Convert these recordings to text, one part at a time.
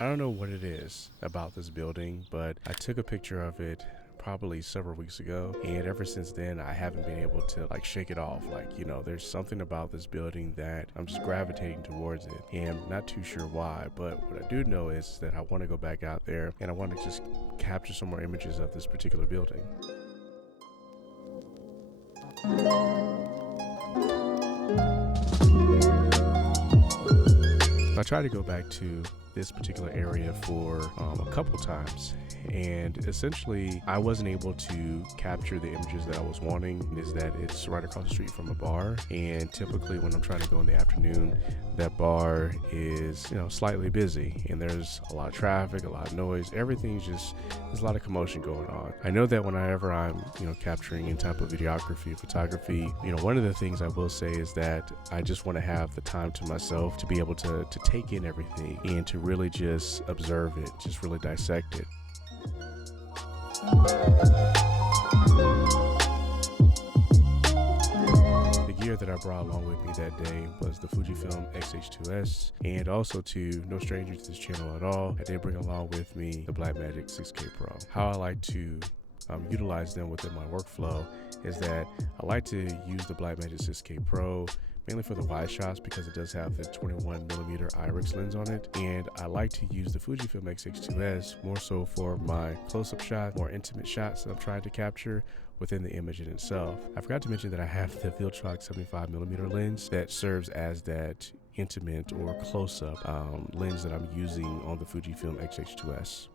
I don't know what it is about this building, but I took a picture of it probably several weeks ago, and ever since then I haven't been able to like shake it off. Like, you know, there's something about this building that I'm just gravitating towards it, and I'm not too sure why, but what I do know is that I want to go back out there and I want to just capture some more images of this particular building. I tried to go back to this particular area for a couple times, and essentially I wasn't able to capture the images that I was wanting. Is that it's right across the street from a bar, and typically when I'm trying to go in the afternoon, that bar is, you know, slightly busy, and there's a lot of traffic, a lot of noise, everything's just, there's a lot of commotion going on. I know that whenever I'm, you know, capturing any type of videography, photography, you know, one of the things I will say is that I just want to have the time to myself to be able to take in everything and to really just observe it, just really dissect it. The gear that I brought along with me that day was the FujiFilm XH2s, and also, to no stranger to this channel at all, I did bring along with me the Blackmagic 6K Pro. How I like to utilize them within my workflow is that I like to use the Blackmagic 6K Pro mainly for the wide shots because it does have the 21mm IRIX lens on it, and I like to use the FujiFilm XH2s more so for my close-up shots, more intimate shots that I'm trying to capture within the image in itself. I forgot to mention that I have the VILTROX 75mm lens that serves as that intimate or close-up lens that I'm using on the FujiFilm XH2s.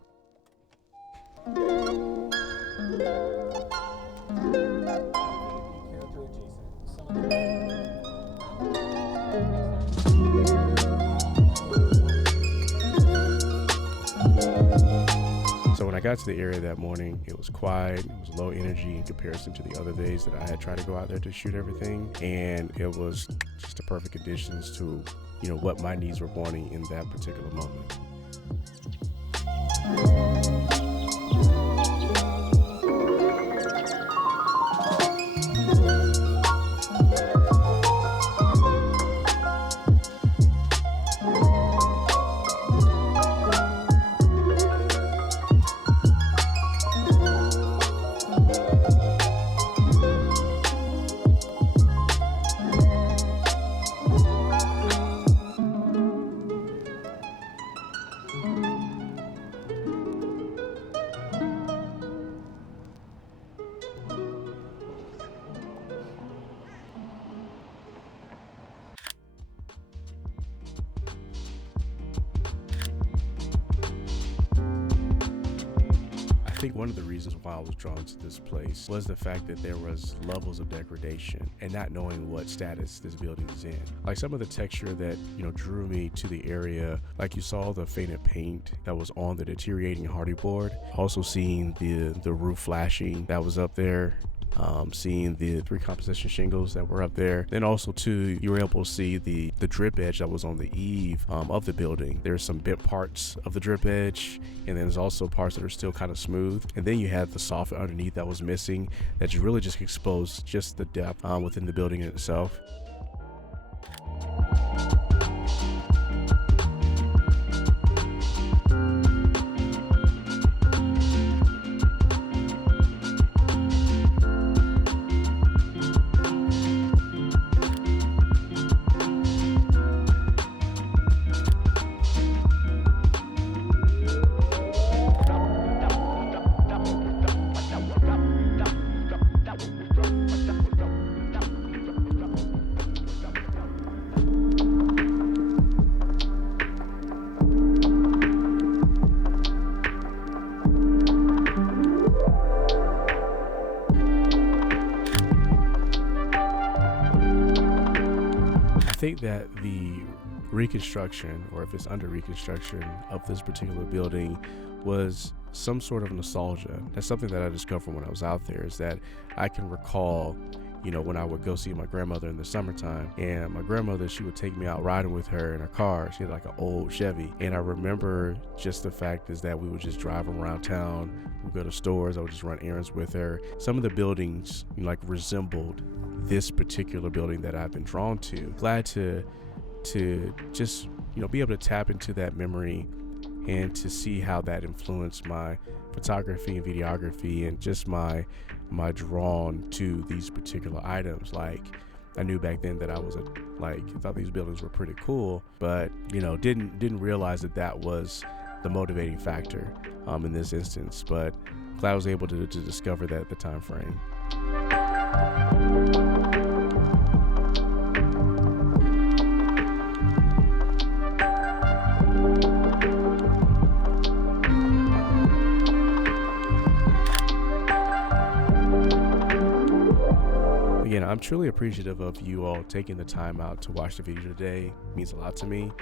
So when I got to the area that morning, it was quiet, it was low energy in comparison to the other days that I had tried to go out there to shoot everything, and it was just the perfect conditions to, you know, what my needs were wanting in that particular moment. I think one of the reasons why I was drawn to this place was the fact that there was levels of degradation and not knowing what status this building is in. Like some of the texture that, you know, drew me to the area, like you saw the faded paint that was on the deteriorating hardy board, also seeing the roof flashing that was up there, seeing the 3 composition shingles that were up there. Then also too, you were able to see the drip edge that was on the eave of the building. There's some bent parts of the drip edge, and then there's also parts that are still kind of smooth. And then you had the soffit underneath that was missing, that really just exposed just the depth within the building in itself. I think that the reconstruction, or if it's under reconstruction, of this particular building was some sort of nostalgia. That's something that I discovered when I was out there, is that I can recall, you know, when I would go see my grandmother in the summertime, and my grandmother, she would take me out riding with her in her car. She had like an old Chevy, and I remember just the fact is that we would just drive around town, we'd go to stores, I would just run errands with her. Some of the buildings, you know, like resembled this particular building that I've been drawn to. Glad to just, you know, be able to tap into that memory and to see how that influenced my photography and videography and just my drawn to these particular items. Like, I knew back then that I thought these buildings were pretty cool, but didn't realize that was the motivating factor in this instance. But glad I was able to discover that at the time frame. Again, I'm truly appreciative of you all taking the time out to watch the video today. It means a lot to me.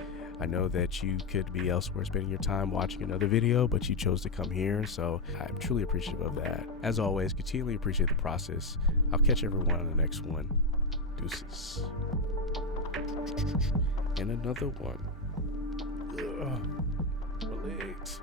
I know that you could be elsewhere spending your time watching another video, but you chose to come here, so I'm truly appreciative of that. As always, continually appreciate the process. I'll catch everyone on the next one. Deuces. And another one. Ugh, my legs.